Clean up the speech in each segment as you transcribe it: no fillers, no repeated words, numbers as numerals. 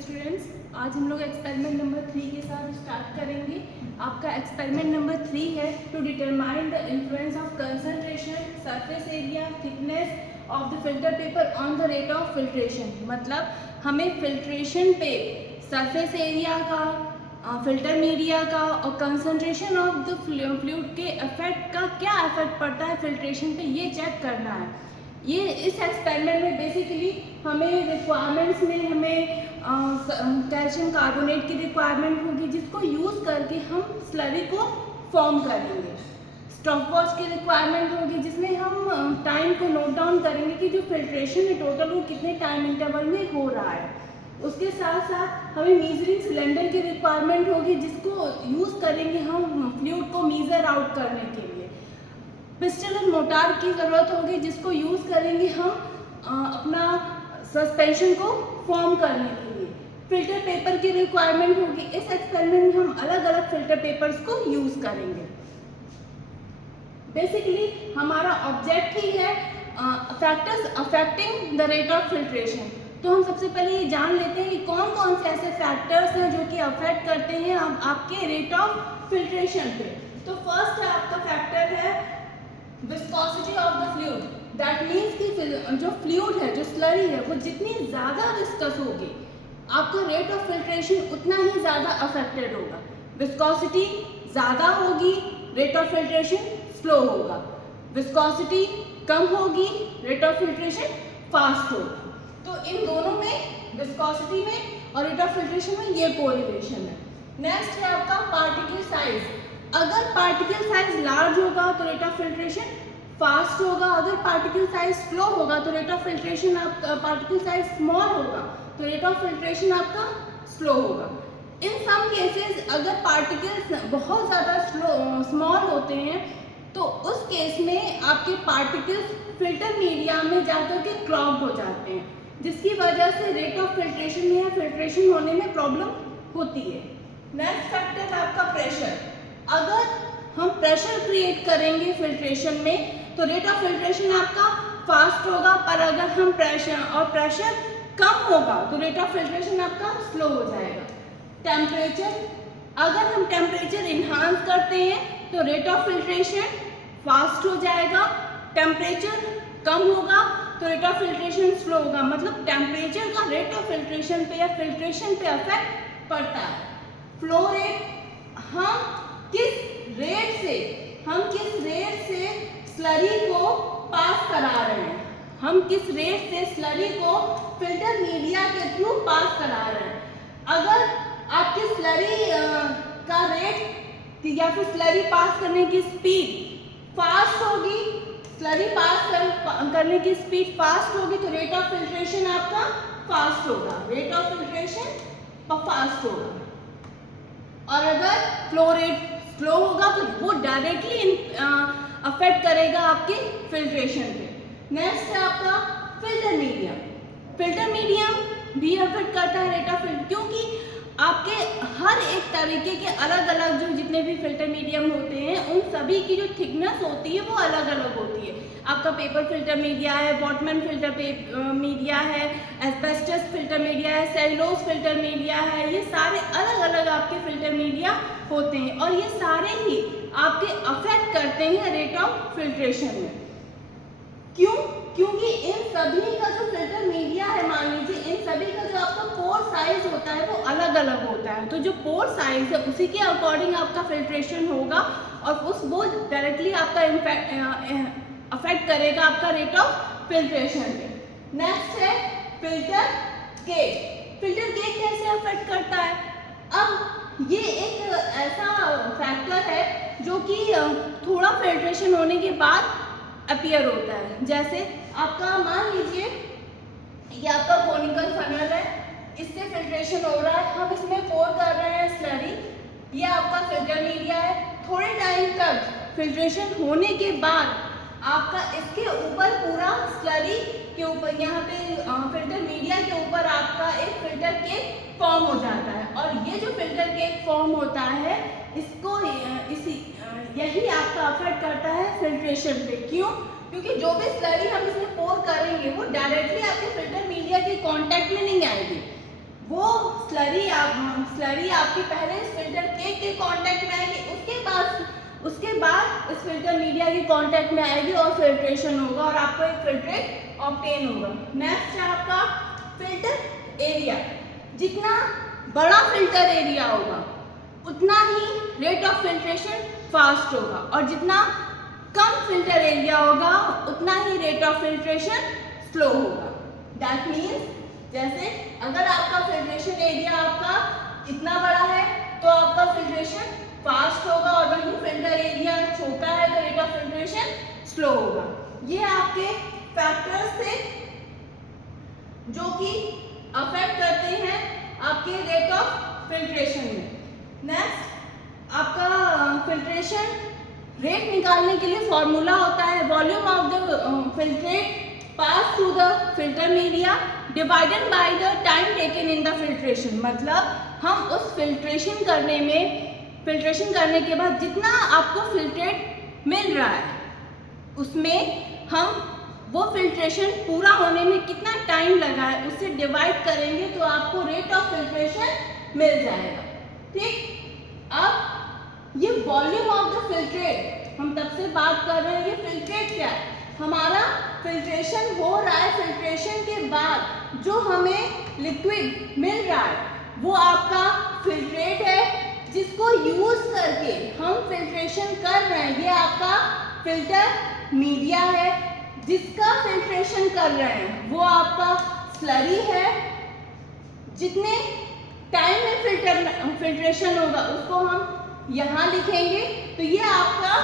Students, आज हम लोग एक्सपेरिमेंट नंबर 3 के साथ स्टार्ट करेंगे। आपका एक्सपेरिमेंट नंबर 3 है to determine the influence of concentration, surface area, thickness of the filter paper on the rate of filtration. मतलब हमें फिल्ट्रेशन पे सरफेस एरिया का, फिल्टर मीडिया का और कंसंट्रेशन ऑफ द फ्लूइड के इफेक्ट का क्या इफेक्ट पड़ता है फिल्ट्रेशन पे, ये चेक करना है। ये इस एक्सपेरिमेंट में बेसिकली हमें रिक्वायरमेंट्स में हमें कैल्शियम कार्बोनेट की रिक्वायरमेंट होगी, जिसको यूज़ करके हम स्लरी को फॉर्म करेंगे। स्टॉपवॉच की रिक्वायरमेंट होगी, जिसमें हम टाइम को नोट डाउन करेंगे कि जो फिल्ट्रेशन है टोटल वो कितने टाइम इंटरवल में हो रहा है। उसके साथ साथ हमें मीजरिंग सिलेंडर की रिक्वायरमेंट होगी, जिसको यूज़ करेंगे हम फ्लूइड को मीज़र आउट करने के लिए। पिस्टन और मोटार की ज़रूरत होगी, जिसको यूज़ करेंगे हम अपना सस्पेंशन को फॉर्म करने के लिए। फिल्टर पेपर की रिक्वायरमेंट होगी। इस एक्सपेरिमेंट में हम अलग अलग फिल्टर पेपर्स को यूज़ करेंगे। बेसिकली हमारा ऑब्जेक्ट ही है factors affecting the rate of filtration. तो हम सबसे पहले ये जान लेते हैं कि कौन कौन से ऐसे फैक्टर्स हैं जो कि अफेक्ट करते हैं आपके रेट ऑफ फिल्ट्रेशन पे। तो फर्स्ट है आपका फैक्टर है viscosity of the fluid. That means कि जो फ्लूइड है, जो स्लरी है, वो जितनी ज़्यादा विस्कस होगी आपका रेट ऑफ फिल्ट्रेशन उतना ही ज़्यादा अफेक्टेड होगा। विस्कोसिटी ज़्यादा होगी, रेट ऑफ फिल्ट्रेशन स्लो होगा। विस्कोसिटी कम होगी, रेट ऑफ फिल्ट्रेशन फास्ट होगा। तो इन दोनों में, विस्कोसिटी में और रेट ऑफ फिल्ट्रेशन में, ये कोरिलेशन है। नेक्स्ट है आपका पार्टिकल साइज। अगर पार्टिकल साइज लार्ज होगा तो रेट ऑफ फिल्ट्रेशन फास्ट होगा। अगर पार्टिकल साइज स्लो होगा तो rate of filtration particle size small होगा तो रेट ऑफ फिल्ट्रेशन आपका स्लो होगा। इन सम केसेस अगर पार्टिकल्स बहुत ज़्यादा स्मॉल होते हैं तो उस केस में आपके पार्टिकल्स फिल्टर मीडिया में जाकर के क्लॉग हो जाते हैं, जिसकी वजह से रेट ऑफ फिल्ट्रेशन में या फिल्ट्रेशन होने में प्रॉब्लम होती है। नेक्स्ट फैक्टर है आपका प्रेशर। अगर हम प्रेशर क्रिएट करेंगे फिल्ट्रेशन में तो रेट ऑफ फिल्ट्रेशन आपका फास्ट होगा, पर अगर हम प्रेशर कम होगा तो रेट ऑफ फिल्ट्रेशन आपका स्लो हो जाएगा। टेम्परेचर, अगर हम टेम्परेचर इन्हांस करते हैं तो रेट ऑफ फिल्ट्रेशन फास्ट हो जाएगा। टेम्परेचर कम होगा तो रेट ऑफ फिल्ट्रेशन स्लो होगा। मतलब टेम्परेचर का रेट ऑफ फिल्ट्रेशन पे या फिल्ट्रेशन पे इफेक्ट पड़ता है। फ्लो रेट, हम किस रेट से स्लरी को पास करा रहे हैं, हम किस रेट से स्लरी को फिल्टर मीडिया के थ्रू पास करा रहे हैं। अगर आपकी स्लरी का रेट या फिर स्लरी पास करने की स्पीड फास्ट होगी, स्लरी पास करने की स्पीड फास्ट होगी तो रेट ऑफ फिल्ट्रेशन आपका फास्ट होगा, रेट ऑफ फिल्ट्रेशन फास्ट होगा। और अगर फ्लो रेट स्लो होगा तो वो डायरेक्टली अफेक्ट करेगा आपके फिल्ट्रेशन पे। नेक्स्ट है आपका फिल्टर मीडियम। फिल्टर मीडियम भी अफेक्ट करता है रेट ऑफ फिल्टर, क्योंकि आपके हर एक तरीके के अलग अलग जो जितने भी फिल्टर मीडियम होते हैं उन सभी की जो थिकनेस होती है वो अलग अलग होती है। आपका पेपर फिल्टर मीडिया है, बॉटमैन फिल्टर मीडिया है, एस्बेस्टस फिल्टर मीडिया है, सेलुलोज फिल्टर मीडिया है, ये सारे अलग अलग आपके फिल्टर मीडिया होते हैं और ये सारे ही आपके अफेक्ट करते हैं रेट ऑफ फिल्ट्रेशन में। क्यों? क्योंकि इन सभी का जो फिल्टर मीडिया है, मान लीजिए इन सभी का जो आपका पोर साइज होता है वो अलग अलग होता है। तो जो पोर साइज है उसी के अकॉर्डिंग आपका फिल्ट्रेशन होगा और वो डायरेक्टली आपका अफेक्ट करेगा आपका रेट ऑफ फिल्ट्रेशन पे। नेक्स्ट है फिल्टर गेज। फिल्टर गेज कैसे अफेक्ट करता है? अब ये एक ऐसा फैक्टर है जो कि थोड़ा फिल्ट्रेशन होने के बाद अपीयर होता है। जैसे आपका मान लीजिए ये आपका कोनिकल फनल है, इससे फिल्ट्रेशन हो रहा है, हम इसमें पोर कर रहे हैं स्लरी, ये आपका फिल्टर मीडिया है। थोड़े टाइम तक फिल्ट्रेशन होने के बाद आपका इसके ऊपर पूरा स्लरी के ऊपर, यहाँ पे फिल्टर मीडिया के ऊपर आपका एक फिल्टर केक फॉर्म हो जाता है और ये जो फिल्टर केक फॉर्म होता है इसको यही आपका अफेक्ट करता है फिल्ट्रेशन पे। क्यों? क्योंकि जो भी स्लरी हम इसमें पोर करेंगे वो डायरेक्टली आपके फिल्टर मीडिया के कांटेक्ट में नहीं आएगी, वो स्लरी आपकी पहले इस फिल्टर के कांटेक्ट में आएगी, उसके बाद इस फिल्टर मीडिया के कांटेक्ट में आएगी और फिल्ट्रेशन होगा और आपको एक फिल्ट्रेट ऑब्टेन होगा। नेक्स्ट है आपका फिल्टर एरिया। जितना बड़ा फिल्टर एरिया होगा उतना ही रेट ऑफ फिल्ट्रेशन फास्ट होगा और जितना कम फिल्टर एरिया होगा उतना ही रेट ऑफ फिल्ट्रेशन स्लो होगा। दैट मीन्स जैसे अगर आपका फिल्ट्रेशन एरिया आपका इतना बड़ा है तो आपका फिल्ट्रेशन फास्ट होगा और वहीं फिल्टर एरिया छोटा है तो रेट ऑफ फिल्ट्रेशन स्लो होगा। ये आपके फैक्टर्स थे जो कि अफेक्ट करते हैं आपके रेट ऑफ फिल्ट्रेशन में। नेक्स्ट आपका फिल्ट्रेशन रेट निकालने के लिए फॉर्मूला होता है volume of the filtrate pass through the filter media divided by the time taken in the filtration. मतलब हम उस फिल्ट्रेशन करने के बाद जितना आपको फिल्ट्रेट मिल रहा है उसमें हम वो फिल्ट्रेशन पूरा होने में कितना टाइम लगा है उससे डिवाइड करेंगे तो आपको रेट ऑफ फिल्ट्रेशन मिल जाएगा। ठीक, अब ये वॉल्यूम ऑफ द फिल्ट्रेट हम तब से बात कर रहे हैं। ये फिल्ट्रेट क्या है? हमारा फिल्ट्रेशन हो रहा है, फिल्ट्रेशन के बाद जो हमें लिक्विड मिल रहा है वो आपका फिल्ट्रेट है जिसको यूज करके हम फिल्ट्रेशन कर रहे हैं। ये आपका फिल्टर मीडिया है जिसका फिल्ट्रेशन कर रहे हैं वो आपका स्लरी है। जितने टाइम में फिल्ट्रेशन होगा उसको हम यहाँ लिखेंगे तो ये आपका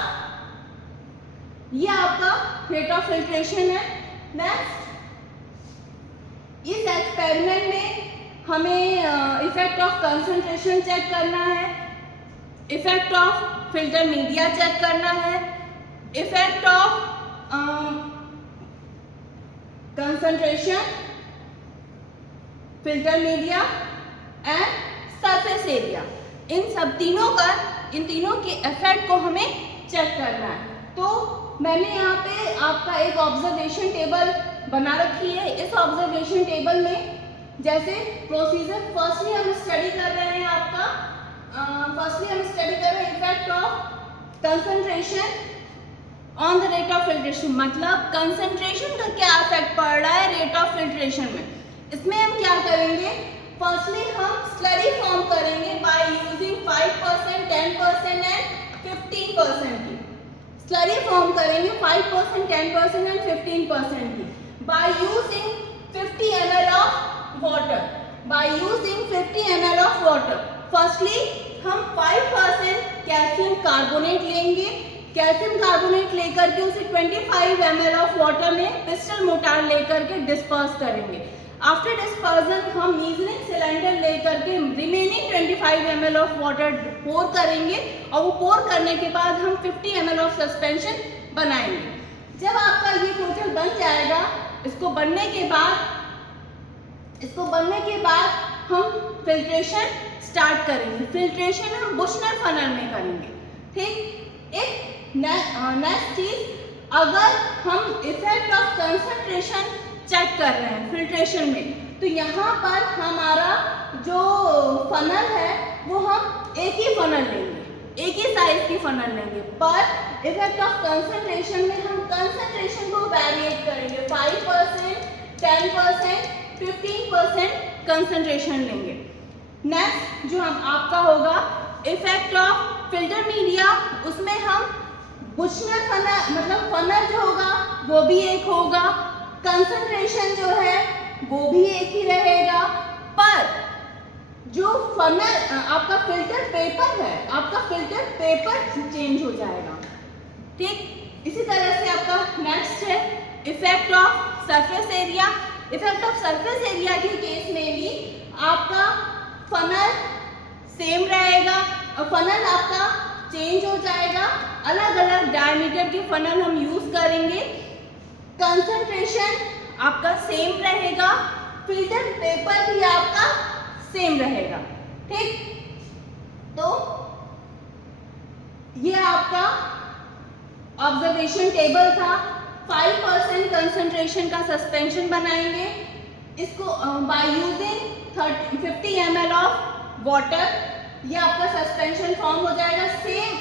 रेट ऑफ फिल्ट्रेशन है। नेक्स्ट, इस एक्सपेरिमेंट में हमें इफेक्ट ऑफ कंसंट्रेशन चेक करना है, effect of filter media check करना है, effect of concentration, filter media and surface area. इन तीनों के इफेक्ट को हमें चेक करना है। तो मैंने यहाँ पे आपका एक ऑब्जर्वेशन टेबल बना रखी है। इस ऑब्जर्वेशन टेबल में जैसे प्रोसीजर फर्स्टली हम स्टडी कर रहे हैं effect of concentration on the rate of filtration. मतलब कंसंट्रेशन का क्या इफेक्ट पड़ रहा है रेट ऑफ फिल्ट्रेशन में। इसमें हम क्या करेंगे, फर्स्टली हम स्लरी फॉर्म करेंगे बाय यूजिंग 5%, 10% एंड 15% की स्लरी फॉर्म करेंगे 5%, 10% एंड 15% की by using 50 ml of water. Firstly हम 5% कैल्शियम कार्बोनेट लेंगे। कैल्शियम कार्बोनेट लेकर के उसे 25 ml ऑफ वाटर में पिस्टल मोटार लेकर के डिस्पर्स करेंगे। आफ्टर डिस्पर्जन हम मीजरिंग सिलेंडर लेकर के रिमेनिंग 25 ml ऑफ वाटर पोर करेंगे और वो पोर करने के बाद हम 50 ml ऑफ सस्पेंशन बनाएंगे। जब आपका ये टोटल बन जाएगा, इसको बनने के बाद हम फिल्ट्रेशन स्टार्ट करेंगे। फिल्ट्रेशन हम बुशनर फनल में करेंगे। ठीक, एक नेक्स्ट चीज, अगर हम इफेक्ट ऑफ कंसंट्रेशन चेक कर रहे हैं फिल्ट्रेशन में तो यहाँ पर हमारा जो फनल है वो हम एक ही फनल लेंगे, एक ही साइज की फनल लेंगे। पर इफेक्ट ऑफ कंसंट्रेशन में हम कंसंट्रेशन को वेरिएट करेंगे, 5%, 10%, 15% कंसंट्रेशन लेंगे। नेक्स्ट जो हम आपका होगा इफेक्ट ऑफ फिल्टर मीडिया, उसमें हम बुशनर फनल मतलब फनल जो होगा वो भी एक होगा, कंसंट्रेशन जो है वो भी एक ही रहेगा, पर जो फनल आपका फिल्टर पेपर है, आपका फिल्टर पेपर चेंज हो जाएगा। ठीक, इसी तरह से आपका नेक्स्ट है effect of surface area. Effect of surface area के केस में भी आपका फनल सेम रहेगा और फनल आपका चेंज हो जाएगा। अलग अलग डायमीटर के फनल हम यूज करेंगे। कंसंट्रेशन आपका सेम रहेगा, फिल्टर पेपर भी आपका सेम रहेगा। ठीक, तो ये आपका ऑब्जर्वेशन टेबल था। 5% कंसंट्रेशन का सस्पेंशन बनाएंगे, इसको by using 50 ml of water, ये आपका सस्पेंशन फॉर्म हो जाएगा। सेम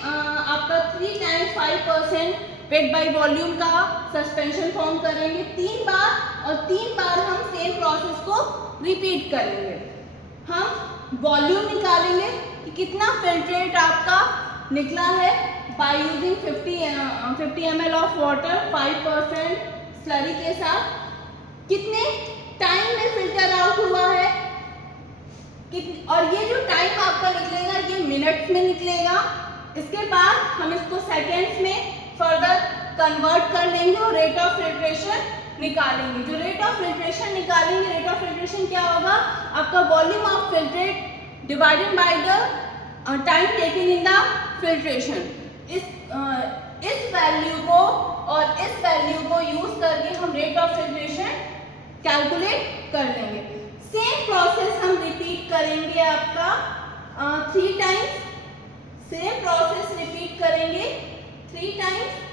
आपका 3 टाइम्स 5% वेट बाई वॉल्यूम का सस्पेंशन फॉर्म करेंगे 3 बार, और 3 बार हम सेम प्रोसेस को रिपीट करेंगे। हम वॉल्यूम निकालेंगे कि कितना फिल्ट्रेट आपका निकला है by using 50 ml of water 5% slurry के साथ, कितने टाइम में फिल्टर आउट हुआ है, और ये जो टाइम आपका निकलेगा ये मिनट्स में निकलेगा। इसके बाद हम इसको सेकेंड्स में फर्दर कन्वर्ट कर लेंगे और रेट ऑफ फिल्ट्रेशन निकालेंगे। जो रेट ऑफ फिल्ट्रेशन निकालेंगे, रेट ऑफ फिल्ट्रेशन क्या होगा, आपका volume of filtrate divided by the time taken in the filtration. इस वैल्यू को और इस वैल्यू को यूज करके हम रेट ऑफ फिल्ट्रेशन कैलकुलेट कर लेंगे। सेम प्रोसेस हम रिपीट करेंगे आपका 3 टाइम्स, सेम प्रोसेस रिपीट करेंगे 3 टाइम्स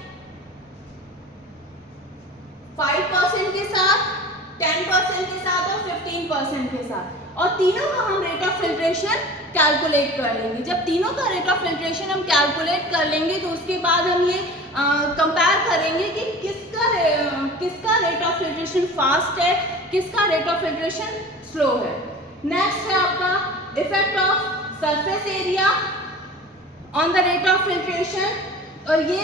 5% के साथ, 10% के साथ और 15% के साथ, और तीनों का हम रेट ऑफ फिल्ट्रेशन कैलकुलेट कर लेंगे। जब तीनों का रेट ऑफ फिल्ट्रेशन हम कैलकुलेट कर लेंगे तो उसके बाद हम ये कंपेयर करेंगे कि किसका रेट ऑफ फिल्ट्रेशन फास्ट है, किसका रेट ऑफ फिल्ट्रेशन स्लो है। नेक्स्ट है आपका effect of surface area on the rate of filtration, और ये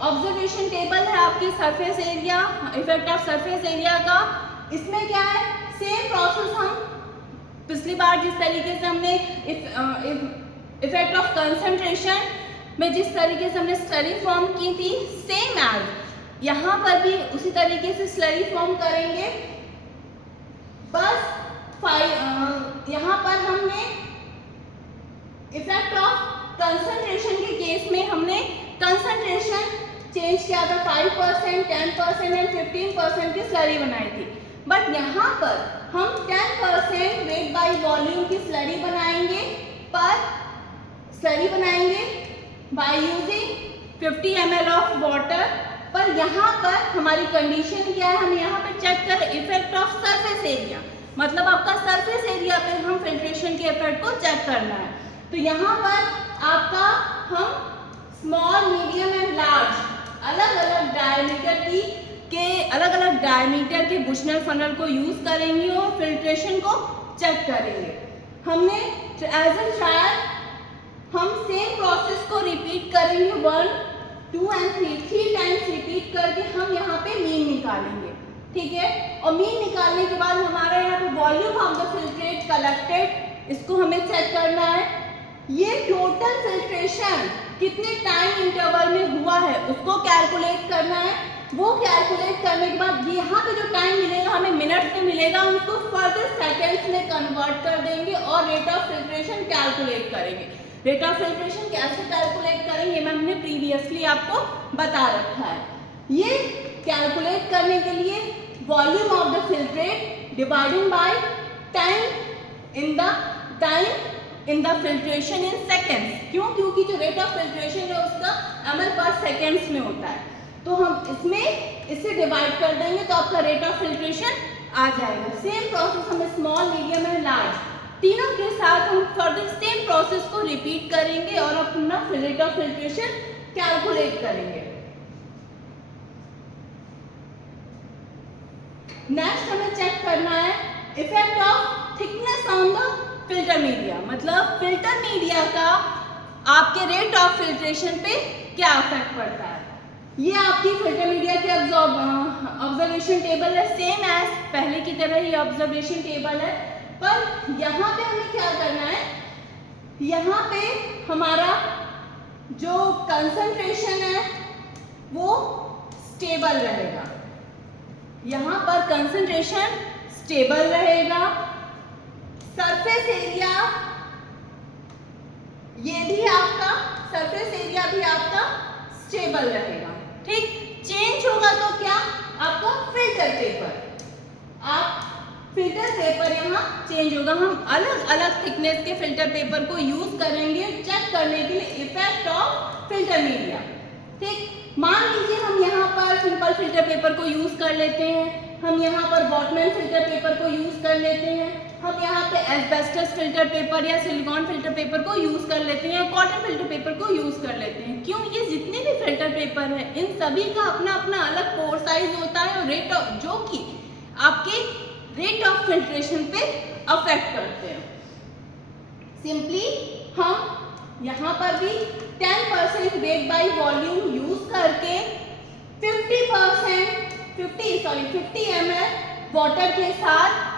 ऑब्जर्वेशन टेबल है आपकी surface area, effect of surface area का। इसमें क्या है, सेम प्रोसेस हम पिछली बार जिस तरीके से हमने इफेक्ट ऑफ कंसंट्रेशन में जिस तरीके से हमने स्लरी फॉर्म की थी, सेम एज यहाँ पर भी उसी तरीके से स्लरी फॉर्म करेंगे। बस यहाँ पर हमने इफेक्ट ऑफ कंसंट्रेशन के केस में हमने कंसंट्रेशन चेंज किया था, 5%, 10% एंड 15% की स्लरी बनाई थी। बट यहाँ पर हम 10% वेट बाय वॉल्यूम की स्लरी बनाएंगे, by using 50 ml of water. पर यहाँ पर हमारी कंडीशन क्या है, हम यहाँ पे चेक कर इफेक्ट ऑफ सरफेस एरिया, मतलब आपका सरफेस एरिया पे हम फिल्ट्रेशन के इफेक्ट को चेक करना है। तो यहाँ पर आपका हम स्मॉल, मीडियम एंड लार्ज अलग अलग डायमीटर के बुशनर फनल को यूज करेंगे और फिल्ट्रेशन को चेक करेंगे। हमने एज ए ट्रायल हम सेम प्रोसेस को रिपीट करेंगे 1, 2 एंड 3 टाइम्स रिपीट करके हम यहाँ पे मीन निकालेंगे, ठीक है। और मीन निकालने के बाद हमारा यहाँ पे volume of the filtrate collected, इसको हमें चेक करना है। ये टोटल फिल्ट्रेशन कितने टाइम इंटरवल में हुआ है उसको कैलकुलेट करना है। वो कैलकुलेट करने के बाद यहाँ पे जो टाइम मिलेगा हमें मिनट्स में मिलेगा, हम उसको फर्दर सेकेंड्स में कन्वर्ट कर देंगे और रेट ऑफ फिल्ट्रेशन कैलकुलेट करेंगे। रेट ऑफ फिल्ट्रेशन कैसे कैलकुलेट करेंगे ये हमने प्रीवियसली आपको बता रखा है। ये कैलकुलेट करने के लिए volume of the filtrate dividing by time in the filtration in seconds. क्यों? क्योंकि जो रेट ऑफ फिल्ट्रेशन है उसका ml पर सेकेंड्स में होता है, तो हम इससे डिवाइड कर देंगे तो आपका रेट ऑफ फिल्ट्रेशन आ जाएगा। सेम प्रोसेस हम स्मॉल, मीडियम एंड लार्ज तीनों के साथ हम फर्दर सेम प्रोसेस को रिपीट करेंगे और अपना रेट ऑफ फिल्ट्रेशन कैलकुलेट करेंगे। नेक्स्ट हमें चेक करना है effect of thickness on the filter media, मतलब फिल्टर मीडिया का आपके रेट ऑफ फिल्ट्रेशन पे क्या इफेक्ट पड़ता है। ये आपकी फिल्टर मीडिया के ऑब्जर्वेशन टेबल है, सेम एज पहले की तरह ही ऑब्जर्वेशन टेबल है। पर यहाँ पे हमें क्या करना है, यहाँ पे हमारा जो कंसंट्रेशन है वो स्टेबल रहेगा, यहाँ पर कंसंट्रेशन स्टेबल रहेगा। सरफेस एरिया ये भी आपका सरफेस एरिया भी आपका स्टेबल रहेगा, ठीक। चेंज होगा तो क्या, आपका फिल्टर पेपर यहाँ चेंज होगा। हम अलग अलग थिकनेस के फिल्टर पेपर को यूज करेंगे चेक करने के लिए इफेक्ट ऑफ फिल्टर मीडिया, ठीक। मान लीजिए हम यहाँ पर सिंपल फिल्टर पेपर को यूज कर लेते हैं, हम यहाँ पर बॉटमैन फिल्टर पेपर को यूज कर लेते हैं। हम यहाँ पे एस्बेस्टस फिल्टर पेपर या सिलिकॉन फिल्टर पेपर को यूज़ कर लेते हैं या कॉटन फिल्टर पेपर को यूज़ कर लेते हैं। क्यों? ये जितने भी फिल्टर पेपर हैं इन सभी का अपना अपना अलग पोर साइज होता है और रेट ऑफ, जो कि आपके रेट ऑफ फिल्ट्रेशन पे अफेक्ट करते हैं। सिंपली हम यहाँ पर भी 10% वेट बाय वॉल्यूम यूज करके 50 ml वाटर के साथ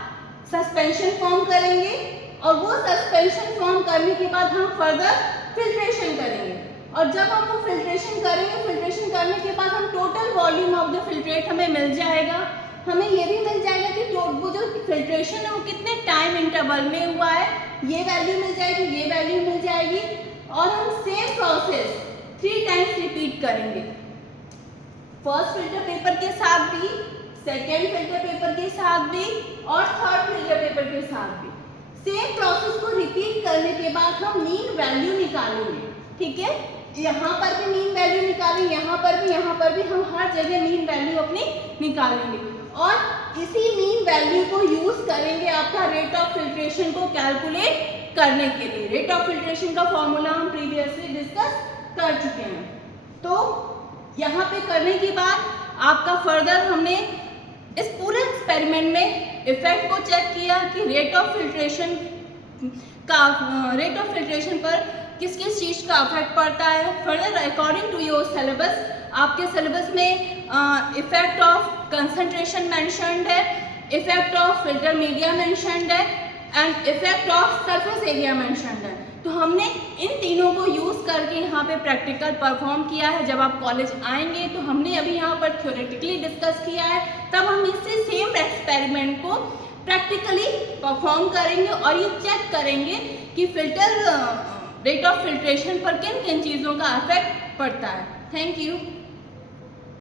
सस्पेंशन फॉर्म करेंगे और वो सस्पेंशन फॉर्म करने के बाद हम फर्दर फिल्ट्रेशन करेंगे। और जब हम वो फिल्ट्रेशन करेंगे, फिल्ट्रेशन करने के बाद हम total volume of the filtrate हमें मिल जाएगा। हमें ये भी मिल जाएगा कि वो जो फिल्ट्रेशन है वो कितने टाइम इंटरवल में हुआ है, ये वैल्यू मिल जाएगी, ये वैल्यू मिल जाएगी। और हम सेम प्रोसेस 3 टाइम्स रिपीट करेंगे, फर्स्ट फिल्टर पेपर के साथ भी, सेकेंड फिल्टर पेपर के साथ भी और थर्ड फिल्टर पेपर के साथ भी। सेम प्रोसेस को रिपीट करने के बाद हम मीन वैल्यू निकालेंगे। ठीक है, यहाँ पर भी मीन वैल्यू निकालेंगे, यहाँ पर भी हम हर जगह मीन वैल्यू अपनी निकालेंगे और इसी मीन वैल्यू को यूज करेंगे आपका रेट ऑफ फिल्ट्रेशन को कैलकुलेट करने के लिए। रेट ऑफ फिल्ट्रेशन का फॉर्मूला हम प्रीवियसली डिस्कस कर चुके हैं। तो यहाँ पे करने के बाद आपका फर्दर हमने इस पूरे एक्सपेरिमेंट में इफेक्ट को चेक किया कि रेट ऑफ फिल्ट्रेशन पर किस किस चीज़ का इफेक्ट पड़ता है। Further according to your syllabus, आपके सिलेबस में इफेक्ट ऑफ कंसंट्रेशन मेंशन्ड है, effect of filter media mentioned है and effect of surface area mentioned है। तो हमने इन तीनों को यूज़ करके यहाँ पे प्रैक्टिकल परफॉर्म किया है। जब आप कॉलेज आएंगे तो हमने अभी यहाँ पर थ्योरेटिकली डिस्कस किया है, तब हम इससे सेम एक्सपेरिमेंट को प्रैक्टिकली परफॉर्म करेंगे और ये चेक करेंगे कि रेट ऑफ फिल्ट्रेशन पर किन किन चीज़ों का इफेक्ट पड़ता है। Thank you.